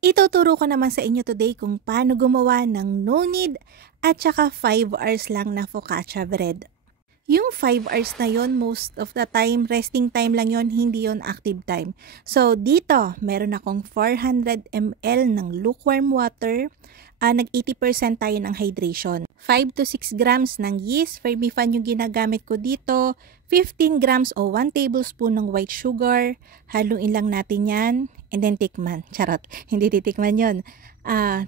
Ituturo ko naman sa inyo today kung paano gumawa ng no need at saka 5 hours lang na focaccia bread. Yung 5 hours na yon, most of the time, resting time lang yon, hindi yon active time. So, dito, meron akong 400 ml ng lukewarm water. Nag-80% tayo ng hydration. 5 to 6 grams ng yeast, Fermifan yung ginagamit ko dito. 15 grams o 1 tablespoon ng white sugar. Haluin lang natin yan. And then tikman. Charot, hindi titikman yon.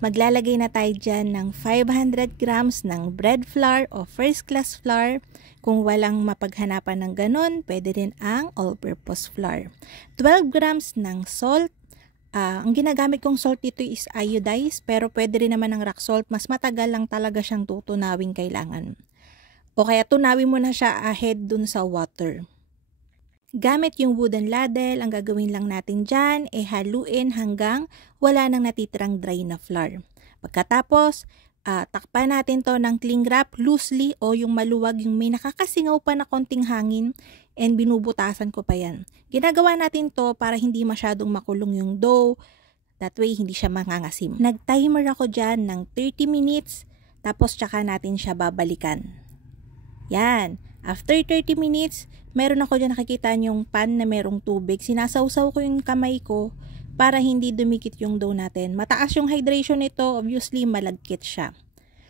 Maglalagay na tayo dyan ng 500 grams ng bread flour o first class flour. Kung walang mapaghanapan ng ganon, pwede rin ang all-purpose flour. 12 grams ng salt. Ang ginagamit kong salt dito is iodized, pero pwede rin naman ng rock salt. Mas matagal lang talaga siyang tutunawin kailangan. O kaya tunawin mo na siya ahead dun sa water. Gamit yung wooden ladle, ang gagawin lang natin dyan, haluin hanggang wala nang natitirang dry na flour. Pagkatapos, takpan natin to ng cling wrap loosely o yung maluwag, yung may nakakasingaw pa na konting hangin, and binubutasan ko pa yan. Ginagawa natin to para hindi masyadong makulong yung dough, that way hindi siya mangangasim. Nag-timer ako dyan ng 30 minutes, tapos tsaka natin siya babalikan. Yan. After 30 minutes, meron ako dyan nakikita yung pan na merong tubig. Sinasawsaw ko yung kamay ko para hindi dumikit yung dough natin. Mataas yung hydration nito, obviously malagkit siya.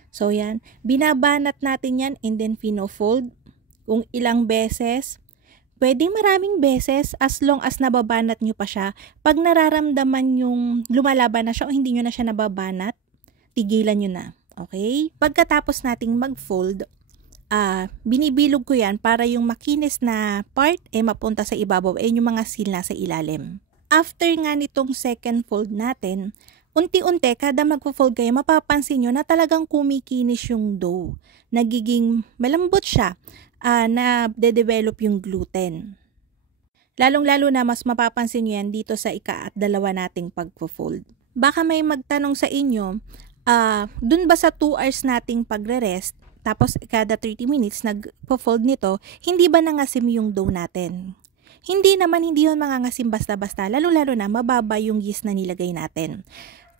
So yan, binabanat natin yan and then pino-fold. Kung ilang beses, pwedeng maraming beses as long as nababanat nyo pa siya. Pag nararamdaman yung lumalaban na siya o hindi nyo na siya nababanat, tigilan nyo na. Okay? Pagkatapos nating mag-fold, binibilog ko yan para yung makinis na part mapunta sa ibabaw, yung mga seal na sa ilalim. After nga nitong second fold natin, unti-unti kada magpo-fold kayo, mapapansin nyo na talagang kumikinis yung dough. Nagiging malambot siya, na de-develop yung gluten. Lalong-lalo na mas mapapansin nyo yan dito sa ika-2 nating pagpo-fold. Baka may magtanong sa inyo, dun ba sa 2 hours nating pagre-rest, tapos kada 30 minutes nagpo-fold nito, hindi ba nangasim yung dough natin? Hindi naman, hindi yun mangangasim basta-basta, lalo-lalo na mababa yung yeast na nilagay natin.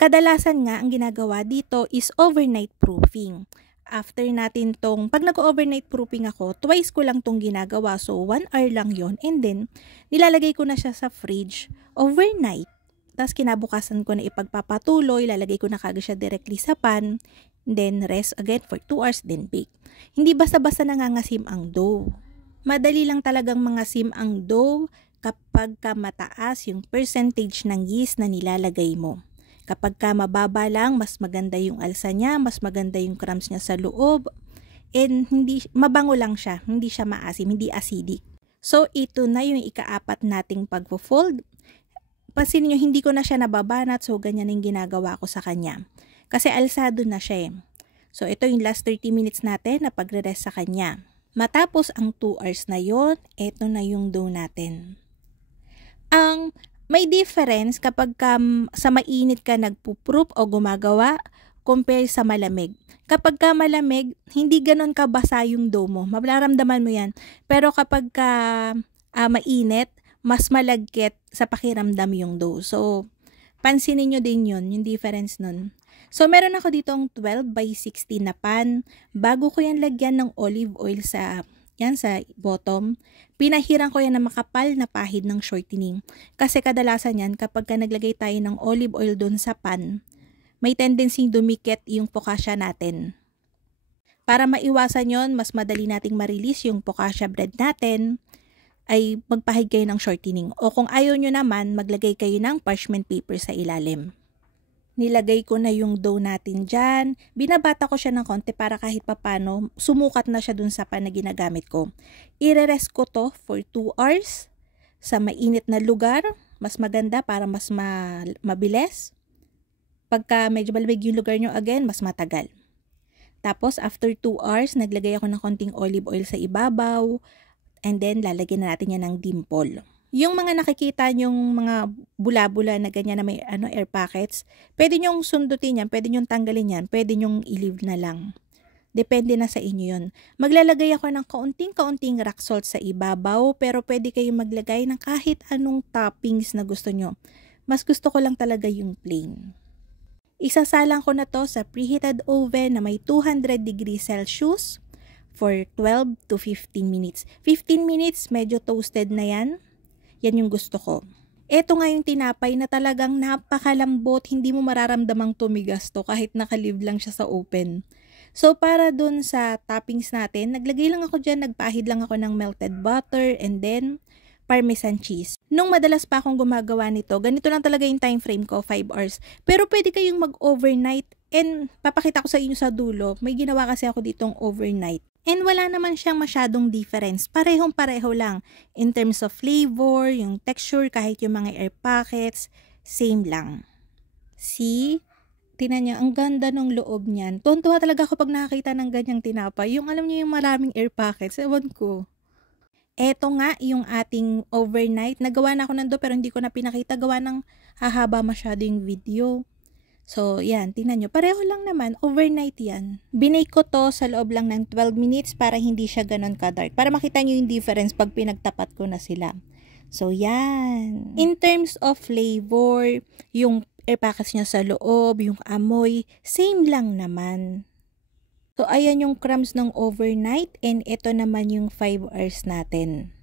Kadalasan nga, ang ginagawa dito is overnight proofing. After natin pag nag-overnight proofing ako, twice ko lang tong ginagawa, so 1 hour lang yon, and then nilalagay ko na siya sa fridge overnight. Tapos kinabukasan ko na ipagpapatuloy, lalagay ko na kagad siya directly sa pan, then rest again for 2 hours, then bake. Hindi basta-basta nangangasim ang dough. Madali lang talagang mangasim ang dough kapag mataas yung percentage ng yeast na nilalagay mo. Kapag mababa lang, mas maganda yung alsa niya, mas maganda yung crumbs niya sa loob, and mabango lang siya, hindi siya maasim, hindi acidic. So ito na yung ika-4 nating pagpo-fold. Pansinin nyo, hindi ko na siya nababanat, so ganyan yung ginagawa ko sa kanya. Kasi alsado na siya . So, ito yung last 30 minutes natin na pagre-rest sa kanya. Matapos ang 2 hours na yon, ito na yung dough natin. May difference kapag sa mainit ka nagpo-proof o gumagawa compare sa malamig. Kapag malamig, hindi ganon kabasa yung dough mo. Mararamdaman mo yan. Pero kapag mainit, mas malagkit sa pakiramdam yung dough. So, pansinin nyo din yun, yung difference nun. So, meron ako ditong 12 by 16 na pan. Bago ko yan lagyan ng olive oil sa bottom, pinahiran ko yan na makapal na pahid ng shortening. Kasi kadalasan yan, kapag naglagay tayo ng olive oil doon sa pan, may tendency dumikit yung focaccia natin. Para maiwasan yon, mas madali nating ma-release yung focaccia bread natin, ay magpahid kayo ng shortening. O kung ayaw nyo naman, maglagay kayo ng parchment paper sa ilalim. Nilagay ko na yung dough natin dyan. Binabata ko siya ng konti para kahit papano, sumukat na siya dun sa pan na ginagamit ko. I-rest ko to for 2 hours sa mainit na lugar. Mas maganda para mas mabilis. Pagka medyo malamig yung lugar nyo again, mas matagal. Tapos after 2 hours, naglagay ako ng konting olive oil sa ibabaw. And then lalagyan na natin yan ng dimple. Yung mga nakikita yung mga bula-bula na ganyan na may air packets, pwede nyong sundutin yan, pwede nyong tanggalin yan, pwede nyong i-leave na lang. Depende na sa inyo yun. Maglalagay ako ng kaunting-kaunting rock salt sa ibabaw, pero pwede kayong maglagay ng kahit anong toppings na gusto nyo. Mas gusto ko lang talaga yung plain. Isasalang ko na to sa preheated oven na may 200 degrees Celsius for 12 to 15 minutes. 15 minutes, medyo toasted na yan. Yan yung gusto ko. Ito nga yung tinapay na talagang napakalambot, hindi mo mararamdamang tumigas to kahit nakalive lang siya sa open. So para dun sa toppings natin, naglagay lang ako dyan, nagpahid lang ako ng melted butter and then Parmesan cheese. Nung madalas pa akong gumagawa nito, ganito lang talaga yung time frame ko, 5 hours. Pero pwede kayong mag-overnight and papakita ko sa inyo sa dulo, may ginawa kasi ako ditong overnight. And wala naman siyang masyadong difference. Parehong-pareho lang. In terms of flavor, yung texture, kahit yung mga air pockets, same lang. See? Tingnan niyo, ang ganda ng loob niyan. Tuntua talaga ako pag nakakita ng ganyang tinapay. Yung alam niyo yung maraming air pockets, ewan ko. Eto nga yung ating overnight. Nagawa na ako nando pero hindi ko na pinakita. Gawa ng hahaba masyado yung video. So, yan. Tingnan nyo. Pareho lang naman. Overnight yan. Binake ko to sa loob lang ng 12 minutes para hindi siya ganon ka-dark. Para makita nyo yung difference pag pinagtapat ko na sila. So, yan. In terms of flavor, yung air packets niya sa loob, yung amoy, same lang naman. So, ayan yung crumbs ng overnight and ito naman yung 5 hours natin.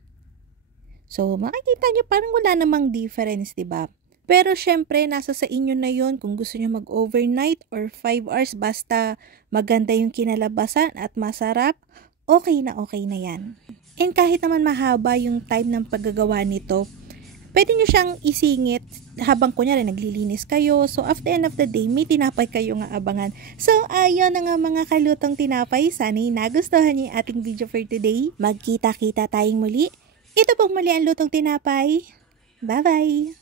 So, makikita nyo parang wala namang difference, diba? Pero syempre, nasa sa inyo na yon kung gusto nyo mag-overnight or 5 hours basta maganda yung kinalabasan at masarap, okay na yan. And kahit naman mahaba yung time ng paggagawa nito, pwede nyo siyang isingit habang kunyari naglilinis kayo. So, after the end of the day, may tinapay kayo nga abangan. So, ayun na nga mga kalutong tinapay. Sana'y nagustuhan niyo yung ating video for today. Magkita-kita tayong muli. Ito pong muli ang lutong tinapay. Bye-bye!